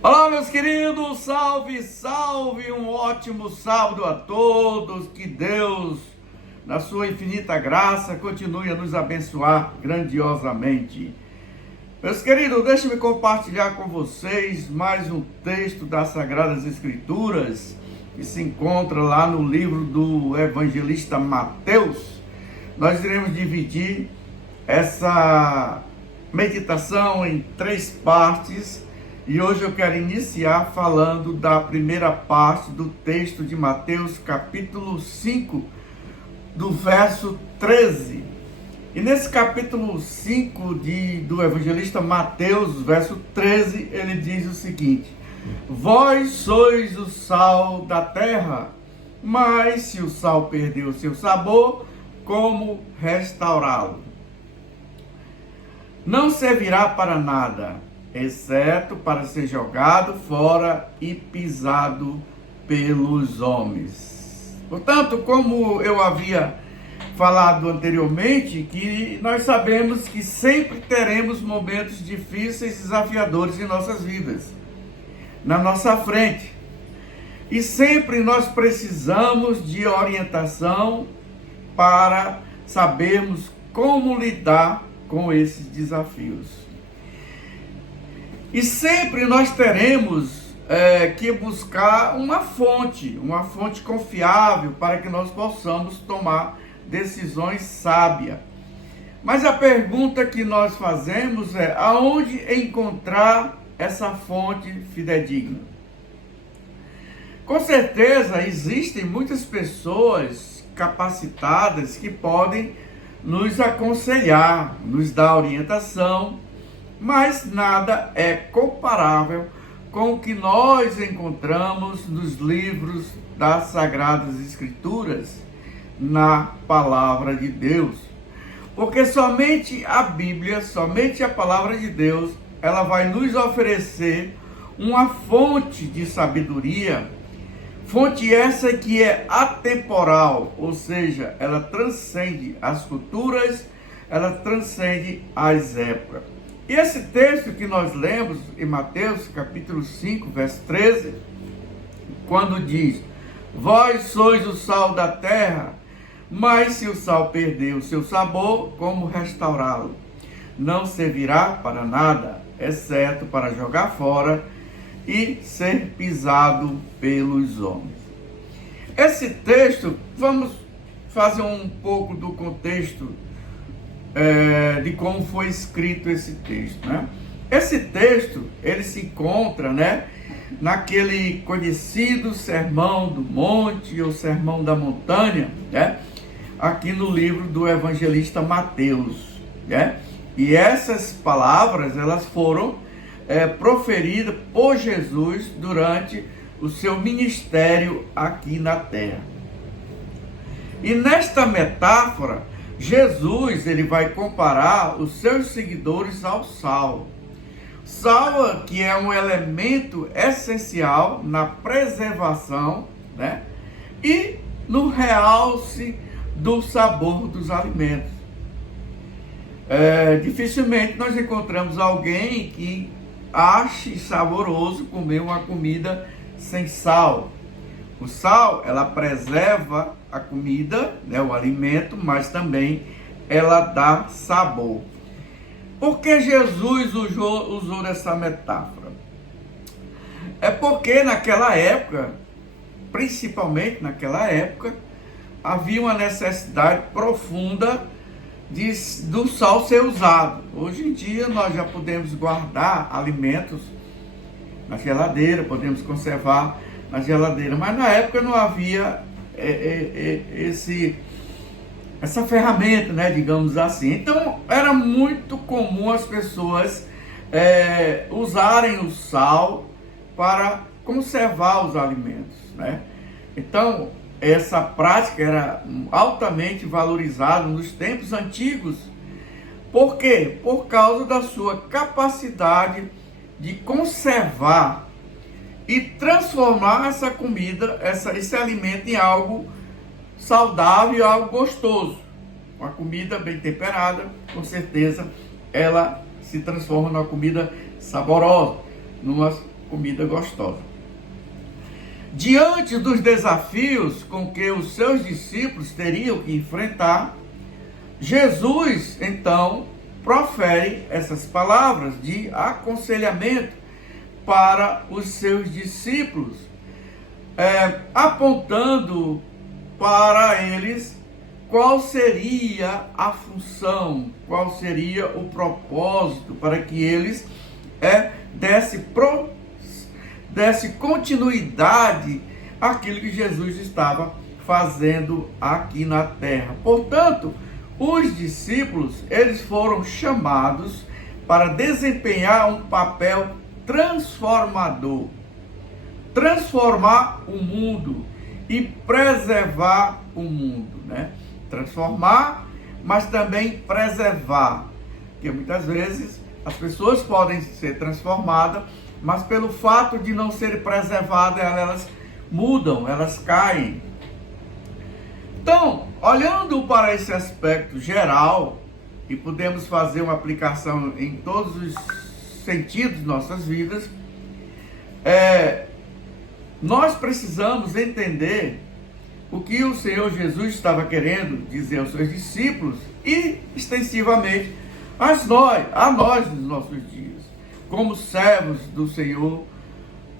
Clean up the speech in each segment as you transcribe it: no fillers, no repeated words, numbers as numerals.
Olá, meus queridos, salve, salve, um ótimo sábado a todos, que Deus, na sua infinita graça, continue a nos abençoar grandiosamente. Meus queridos, deixe-me compartilhar com vocês mais um texto das Sagradas Escrituras, que se encontra lá no livro do evangelista Mateus. Nós iremos dividir essa meditação em 3 partes, e hoje eu quero iniciar falando da primeira parte do texto de Mateus, capítulo 5, do verso 13. E nesse capítulo 5 do evangelista Mateus, verso 13, ele diz o seguinte: Vós sois o sal da terra, mas se o sal perder o seu sabor, como restaurá-lo? Não servirá para nada, exceto para ser jogado fora e pisado pelos homens. Portanto, como eu havia falado anteriormente, que nós sabemos que sempre teremos momentos difíceis e desafiadores em nossas vidas, na nossa frente. E sempre nós precisamos de orientação para sabermos como lidar com esses desafios. E sempre nós teremos que buscar uma fonte confiável para que nós possamos tomar decisões sábias. Mas a pergunta que nós fazemos é: aonde encontrar essa fonte fidedigna? Com certeza existem muitas pessoas capacitadas que podem nos aconselhar, nos dar orientação, mas nada é comparável com o que nós encontramos nos livros das Sagradas Escrituras, na Palavra de Deus. Porque somente a Bíblia, somente a Palavra de Deus, ela vai nos oferecer uma fonte de sabedoria, fonte essa que é atemporal, ou seja, ela transcende as culturas, ela transcende as épocas. E esse texto que nós lemos em Mateus, capítulo 5, verso 13, quando diz: Vós sois o sal da terra, mas se o sal perder o seu sabor, como restaurá-lo? Não servirá para nada, exceto para jogar fora e ser pisado pelos homens. Esse texto, vamos fazer um pouco do contexto de como foi escrito esse texto, né? Esse texto, ele se encontra, naquele conhecido Sermão do Monte, ou Sermão da Montanha, aqui no livro do evangelista Mateus, E essas palavras, elas foram proferidas por Jesus durante o seu ministério aqui na terra. E nesta metáfora, Jesus, ele vai comparar os seus seguidores ao sal. Sal, que é um elemento essencial na preservação, e no realce do sabor dos alimentos. Dificilmente nós encontramos alguém que ache saboroso comer uma comida sem sal. O sal, ela preserva a comida, o alimento, mas também ela dá sabor. Por que Jesus usou essa metáfora? É porque naquela época, principalmente naquela época, havia uma necessidade profunda do sal ser usado. Hoje em dia nós já podemos guardar alimentos na geladeira, podemos conservar na geladeira, mas na época não havia essa ferramenta, digamos assim. Então era muito comum as pessoas usarem o sal para conservar os alimentos, Então essa prática era altamente valorizada nos tempos antigos. Por quê? Por causa da sua capacidade de conservar e transformar essa comida, esse alimento em algo saudável, algo gostoso. Uma comida bem temperada, com certeza, ela se transforma numa comida saborosa, numa comida gostosa. Diante dos desafios com que os seus discípulos teriam que enfrentar, Jesus, então, profere essas palavras de aconselhamento para os seus discípulos, apontando para eles qual seria a função, qual seria o propósito para que eles desse continuidade àquilo que Jesus estava fazendo aqui na terra. Portanto, os discípulos, eles foram chamados para desempenhar um papel transformador, transformar o mundo e preservar o mundo, né? Transformar, mas também preservar, porque muitas vezes as pessoas podem ser transformadas, mas pelo fato de não serem preservadas, elas mudam, elas caem. Então, olhando para esse aspecto geral, e podemos fazer uma aplicação em todos os sentidos de nossas vidas, nós precisamos entender o que o Senhor Jesus estava querendo dizer aos seus discípulos e, extensivamente, a nós nos nossos dias, como servos do Senhor,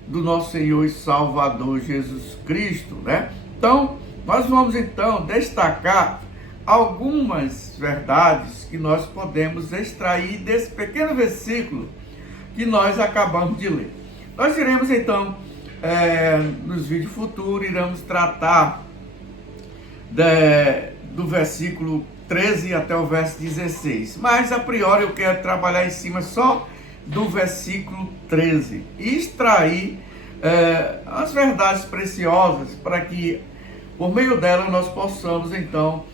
do nosso Senhor e Salvador Jesus Cristo, né? Então, nós vamos então destacar algumas verdades que nós podemos extrair desse pequeno versículo que nós acabamos de ler. Nós iremos então, nos vídeos futuros, iremos tratar do versículo 13 até o verso 16. Mas a priori eu quero trabalhar em cima só do versículo 13 e extrair as verdades preciosas para que por meio dela nós possamos então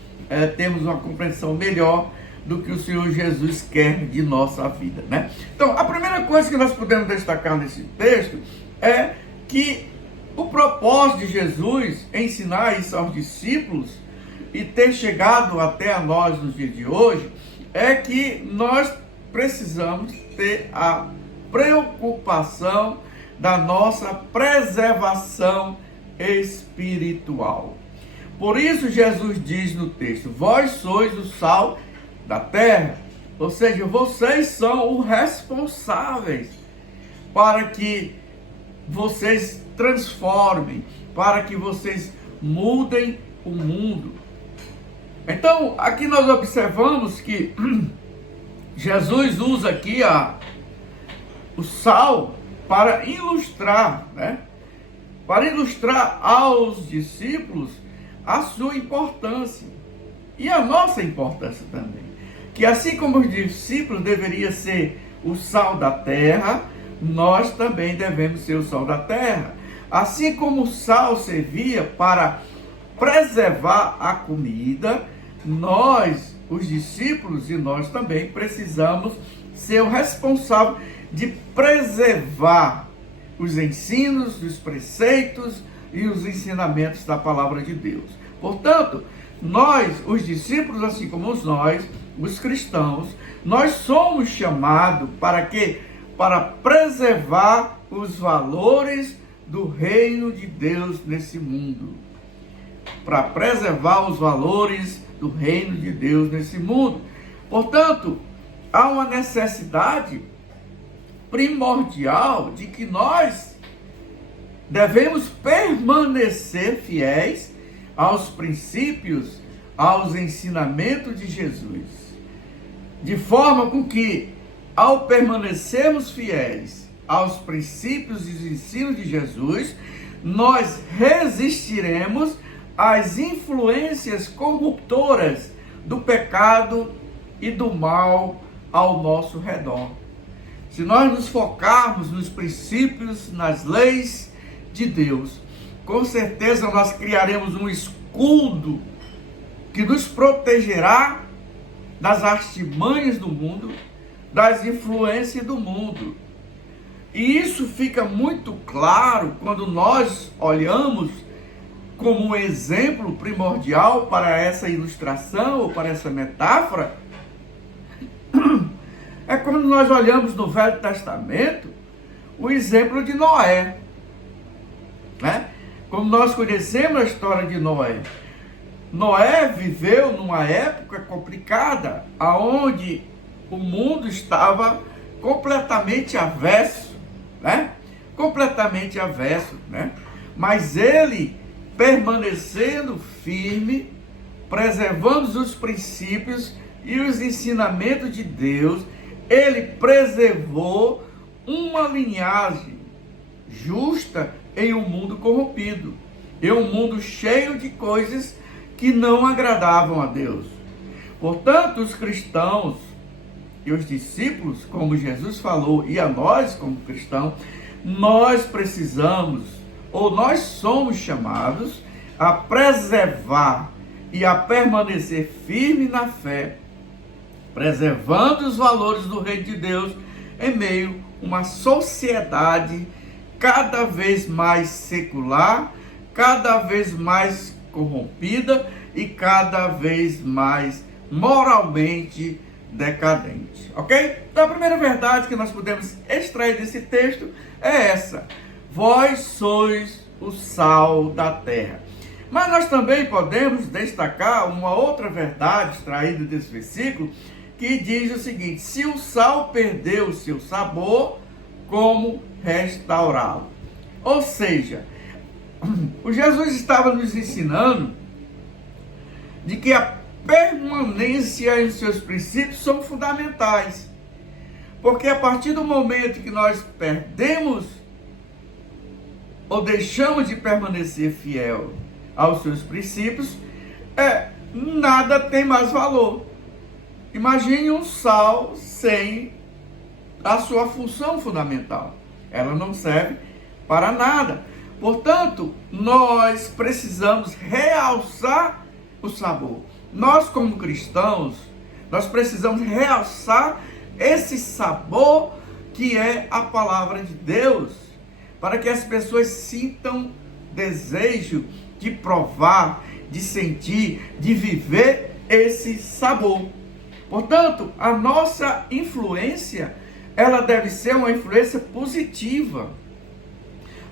termos uma compreensão melhor do que o Senhor Jesus quer de nossa vida, né? Então, a primeira coisa que nós podemos destacar nesse texto é que o propósito de Jesus ensinar isso aos discípulos e ter chegado até a nós nos dias de hoje é que nós precisamos ter a preocupação da nossa preservação espiritual. Por isso Jesus diz no texto: vós sois o sal da terra, ou seja, vocês são os responsáveis para que vocês transformem, para que vocês mudem o mundo. Então, aqui nós observamos que Jesus usa aqui o sal para ilustrar, né? Para ilustrar aos discípulos a sua importância e a nossa importância também. Que assim como os discípulos deveriam ser o sal da terra, nós também devemos ser o sal da terra. Assim como o sal servia para preservar a comida, nós, os discípulos e nós também precisamos ser o responsável de preservar os ensinos, os preceitos e os ensinamentos da palavra de Deus. Portanto, nós, os discípulos, assim como nós, os cristãos, nós somos chamados para quê? Para preservar os valores do reino de Deus nesse mundo. Para preservar os valores do reino de Deus nesse mundo. Portanto, há uma necessidade primordial de que nós devemos permanecer fiéis aos princípios, aos ensinamentos de Jesus, de forma com que, ao permanecermos fiéis aos princípios e ensinos de Jesus, nós resistiremos às influências corruptoras do pecado e do mal ao nosso redor. Se nós nos focarmos nos princípios, nas leis de Deus, com certeza nós criaremos um escudo que nos protegerá das artimanhas do mundo, das influências do mundo. E isso fica muito claro quando nós olhamos como um exemplo primordial para essa ilustração ou para essa metáfora. É quando nós olhamos no Velho Testamento, o exemplo de Noé, né? Como nós conhecemos a história de Noé. Noé viveu numa época complicada, aonde o mundo estava completamente avesso, né? Completamente avesso, né? Mas ele, permanecendo firme, preservando os princípios e os ensinamentos de Deus, ele preservou uma linhagem justa em um mundo corrompido, em um mundo cheio de coisas que não agradavam a Deus. Portanto, os cristãos e os discípulos, como Jesus falou, e a nós como cristãos, nós precisamos, ou nós somos chamados a preservar e a permanecer firme na fé, preservando os valores do Reino de Deus em meio a uma sociedade cada vez mais secular, cada vez mais corrompida e cada vez mais moralmente decadente, ok? Então a primeira verdade que nós podemos extrair desse texto é essa: vós sois o sal da terra. Mas nós também podemos destacar uma outra verdade extraída desse versículo, que diz o seguinte: se o sal perdeu o seu sabor, como restaurá-lo? Ou seja, o Jesus estava nos ensinando de que a permanência em seus princípios são fundamentais. Porque a partir do momento que nós perdemos ou deixamos de permanecer fiel aos seus princípios, nada tem mais valor. Imagine um sal sem a sua função fundamental. Ela não serve para nada. Portanto, nós precisamos realçar o sabor. Nós, como cristãos, nós precisamos realçar esse sabor que é a palavra de Deus, para que as pessoas sintam desejo de provar, de sentir, de viver esse sabor. Portanto, a nossa influência, ela deve ser uma influência positiva.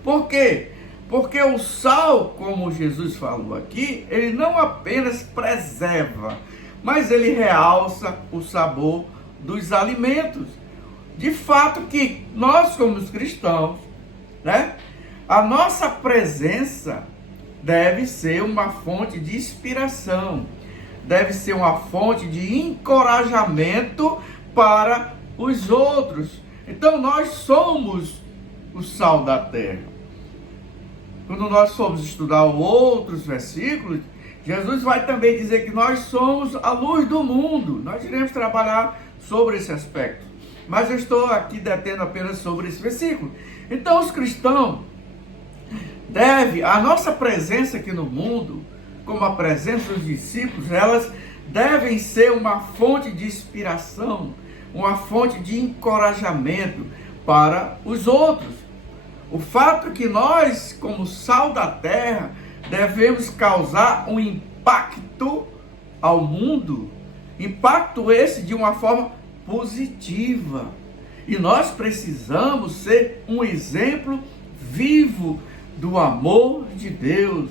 Por quê? Porque o sal, como Jesus falou aqui, ele não apenas preserva, mas ele realça o sabor dos alimentos. De fato que nós, como os cristãos, né, a nossa presença deve ser uma fonte de inspiração, deve ser uma fonte de encorajamento para os outros. Então nós somos o sal da terra. Quando nós formos estudar outros versículos, Jesus vai também dizer que nós somos a luz do mundo. Nós iremos trabalhar sobre esse aspecto, mas eu estou aqui detendo apenas sobre esse versículo. Então os cristãos a nossa presença aqui no mundo, como a presença dos discípulos, elas devem ser uma fonte de inspiração, uma fonte de encorajamento para os outros. O fato que nós, como sal da terra, devemos causar um impacto ao mundo, impacto esse de uma forma positiva. E nós precisamos ser um exemplo vivo do amor de Deus,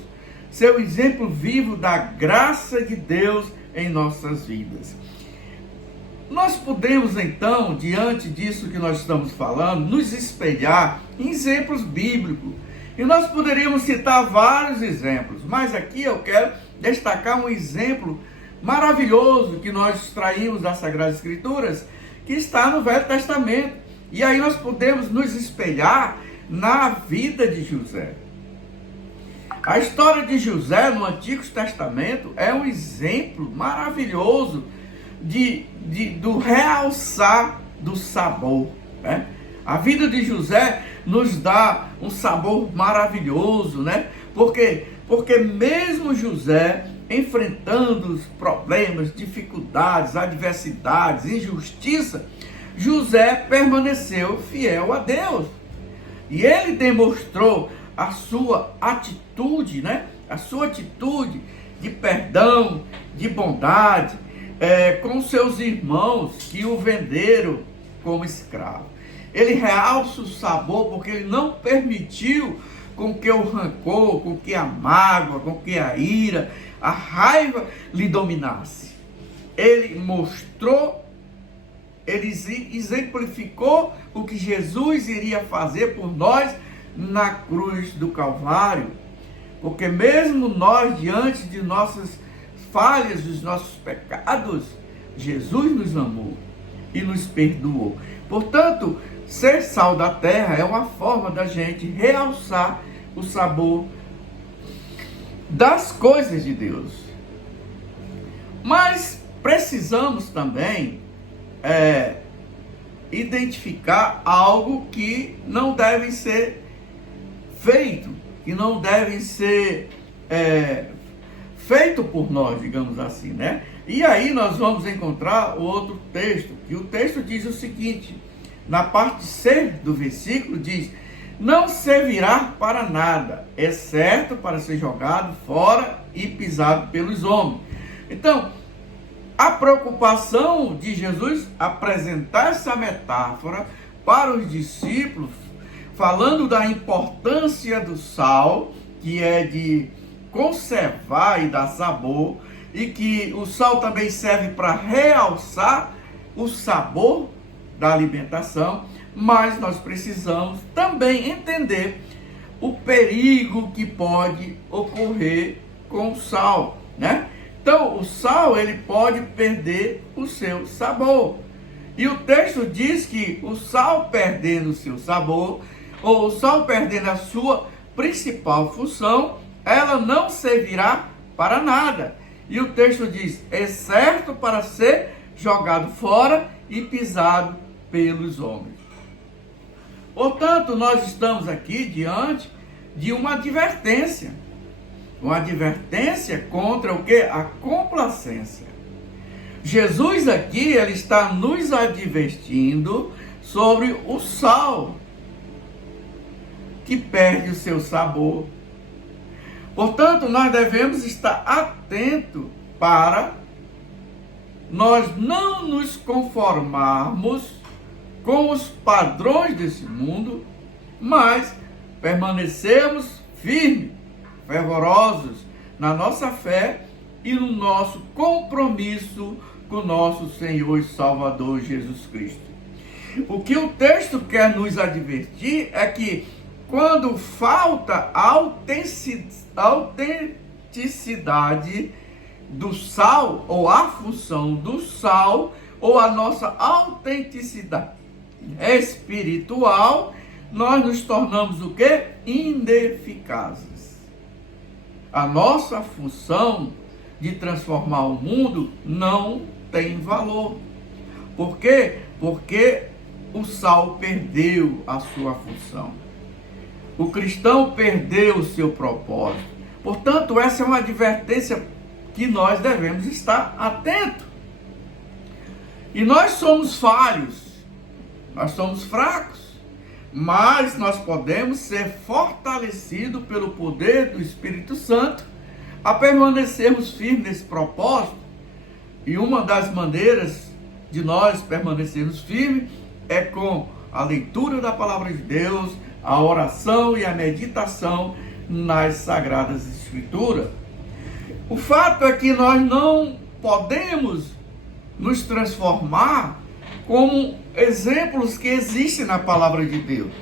ser um exemplo vivo da graça de Deus em nossas vidas. Nós podemos então, diante disso que nós estamos falando, nos espelhar em exemplos bíblicos. E nós poderíamos citar vários exemplos, mas aqui eu quero destacar um exemplo maravilhoso que nós extraímos das Sagradas Escrituras, que está no Velho Testamento. E aí nós podemos nos espelhar na vida de José. A história de José no Antigo Testamento é um exemplo maravilhoso do realçar do sabor, né? A vida de José nos dá um sabor maravilhoso, né? Por quê? Porque mesmo José enfrentando os problemas, dificuldades, adversidades, injustiça, José permaneceu fiel a Deus. E ele demonstrou a sua atitude, né? A sua atitude de perdão, de bondade, com seus irmãos que o venderam como escravo. ele realça o sabor porque ele não permitiu com que o rancor, com que a mágoa, com que a ira, a raiva lhe dominasse. Ele mostrou, ele exemplificou o que Jesus iria fazer por nós na cruz do Calvário. Porque mesmo nós, diante de nossas falhas, dos nossos pecados, Jesus nos amou e nos perdoou. Portanto, ser sal da terra é uma forma da gente realçar o sabor das coisas de Deus. Mas precisamos também identificar algo que não deve ser feito, que não deve ser feito por nós, digamos assim, né? E aí nós vamos encontrar o outro texto, que o texto diz o seguinte, na parte C do versículo diz: não servirá para nada, exceto para ser jogado fora e pisado pelos homens. Então, a preocupação de Jesus apresentar essa metáfora para os discípulos, falando da importância do sal, que é de conservar e dar sabor, e que o sal também serve para realçar o sabor da alimentação, mas nós precisamos também entender o perigo que pode ocorrer com o sal, né? Então, o sal, ele pode perder o seu sabor. E o texto diz que o sal perdendo o seu sabor, ou o sal perdendo a sua principal função, ela não servirá para nada. E o texto diz, exceto para ser jogado fora e pisado pelos homens. Portanto, nós estamos aqui diante de uma advertência. Uma advertência contra o quê? A complacência. Jesus aqui, ele está nos advertindo sobre o sal, que perde o seu sabor. Portanto, nós devemos estar atentos para nós não nos conformarmos com os padrões desse mundo, mas permanecermos firmes, fervorosos na nossa fé e no nosso compromisso com o nosso Senhor e Salvador Jesus Cristo. O que o texto quer nos advertir é que quando falta a autenticidade do sal, ou a função do sal, ou a nossa autenticidade espiritual, nós nos tornamos o quê? Ineficazes. A nossa função de transformar o mundo não tem valor. Por quê? Porque o sal perdeu a sua função. O cristão perdeu o seu propósito. Portanto, essa é uma advertência que nós devemos estar atentos. E nós somos falhos, nós somos fracos, mas nós podemos ser fortalecidos pelo poder do Espírito Santo a permanecermos firmes nesse propósito. E uma das maneiras de nós permanecermos firmes é com a leitura da palavra de Deus, a oração e a meditação nas Sagradas Escrituras. O fato é que nós não podemos nos transformar como exemplos que existem na palavra de Deus.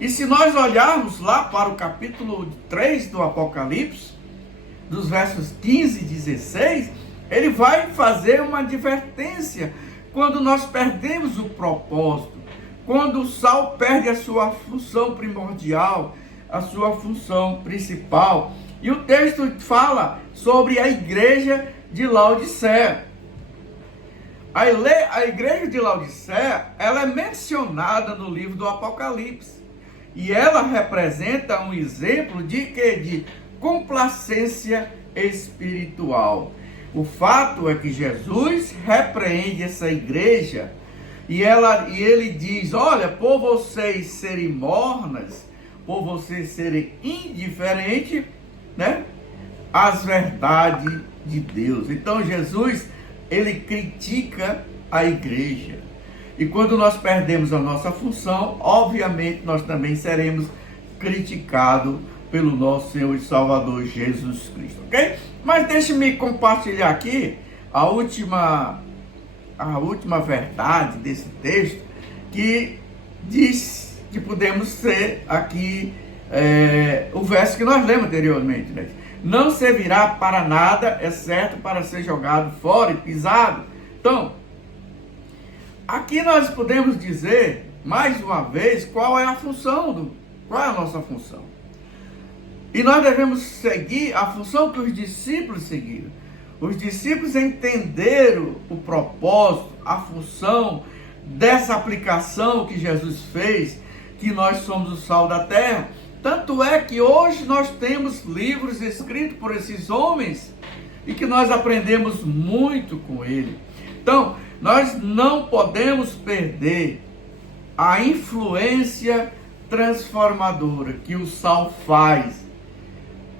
E se nós olharmos lá para o capítulo 3 do Apocalipse, dos versos 15 e 16, ele vai fazer uma advertência quando nós perdemos o propósito, quando o sal perde a sua função primordial, a sua função principal. E o texto fala sobre a igreja de Laodiceia. A igreja de Laodiceia, ela é mencionada no livro do Apocalipse. E ela representa um exemplo de quê? De complacência espiritual. O fato é que Jesus repreende essa igreja e ele diz, olha, por vocês serem mornas, por vocês serem indiferentes, né, às verdades de Deus. Então Jesus, ele critica a igreja. E quando nós perdemos a nossa função, obviamente nós também seremos criticados pelo nosso Senhor e Salvador Jesus Cristo, ok? Mas deixe-me compartilhar aqui a última verdade desse texto, que diz que podemos ser aqui o verso que nós lemos anteriormente, né? Não servirá para nada, exceto para ser jogado fora e pisado. Então, aqui nós podemos dizer, mais uma vez, qual é a nossa função. E nós devemos seguir a função que os discípulos seguiram. Os discípulos entenderam o propósito, a função dessa aplicação que Jesus fez, que nós somos o sal da terra. Tanto é que hoje nós temos livros escritos por esses homens e que nós aprendemos muito com ele. Então, nós não podemos perder a influência transformadora que o sal faz.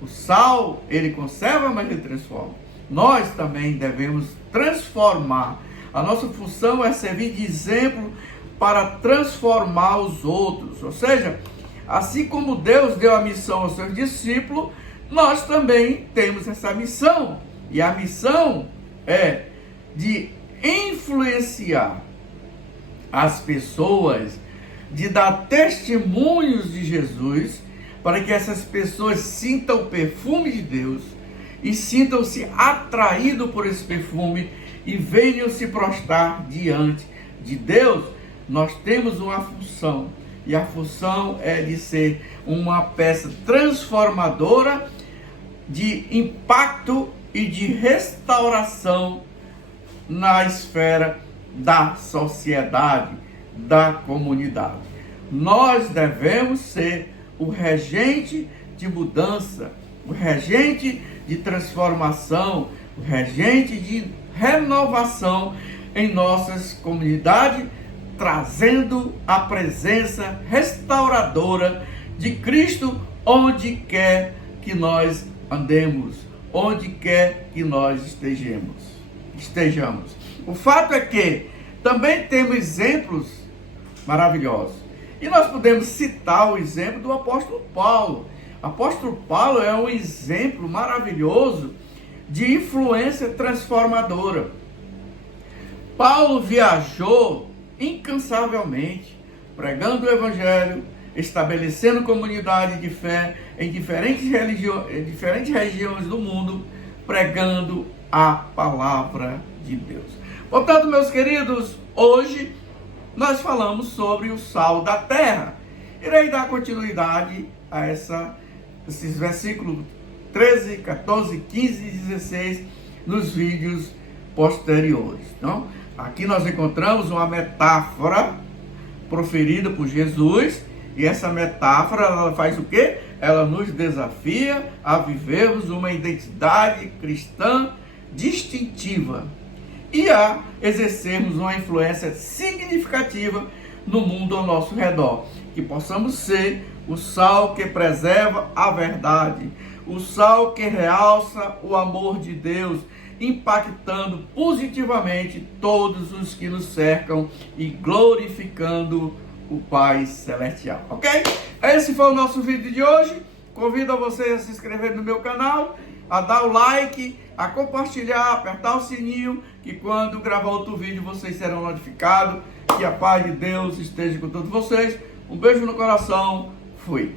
O sal, ele conserva, mas ele transforma. Nós também devemos transformar. A nossa função é servir de exemplo para transformar os outros. Ou seja, assim como Deus deu a missão aos seus discípulos, nós também temos essa missão. E a missão é de influenciar as pessoas, de dar testemunhos de Jesus, para que essas pessoas sintam o perfume de Deus e sintam-se atraídos por esse perfume e venham se prostrar diante de Deus. Nós temos uma função, e a função é de ser uma peça transformadora de impacto e de restauração na esfera da sociedade, da comunidade. Nós devemos ser o regente de mudança, o regente de transformação, o regente de renovação em nossas comunidades, trazendo a presença restauradora de Cristo onde quer que nós andemos, onde quer que nós estejamos. O fato é que também temos exemplos maravilhosos. E nós podemos citar o exemplo do apóstolo Paulo. O apóstolo Paulo é um exemplo maravilhoso de influência transformadora. Paulo viajou incansavelmente, pregando o evangelho, estabelecendo comunidade de fé em diferentes regiões do mundo, pregando a palavra de Deus. Portanto, meus queridos, hoje nós falamos sobre o sal da terra. Irei dar continuidade a esses versículos 13, 14, 15 e 16 nos vídeos posteriores. Então, aqui nós encontramos uma metáfora proferida por Jesus, e essa metáfora, ela faz o quê? Ela nos desafia a vivermos uma identidade cristã distintiva e a exercermos uma influência significativa no mundo ao nosso redor. Que possamos ser o sal que preserva a verdade, o sal que realça o amor de Deus, impactando positivamente todos os que nos cercam e glorificando o Pai Celestial, ok? Esse foi o nosso vídeo de hoje. Convido a você a se inscrever no meu canal, a dar o like, a compartilhar, apertar o sininho, que quando gravar outro vídeo vocês serão notificados. Que a paz de Deus esteja com todos vocês. Um beijo no coração. Fui.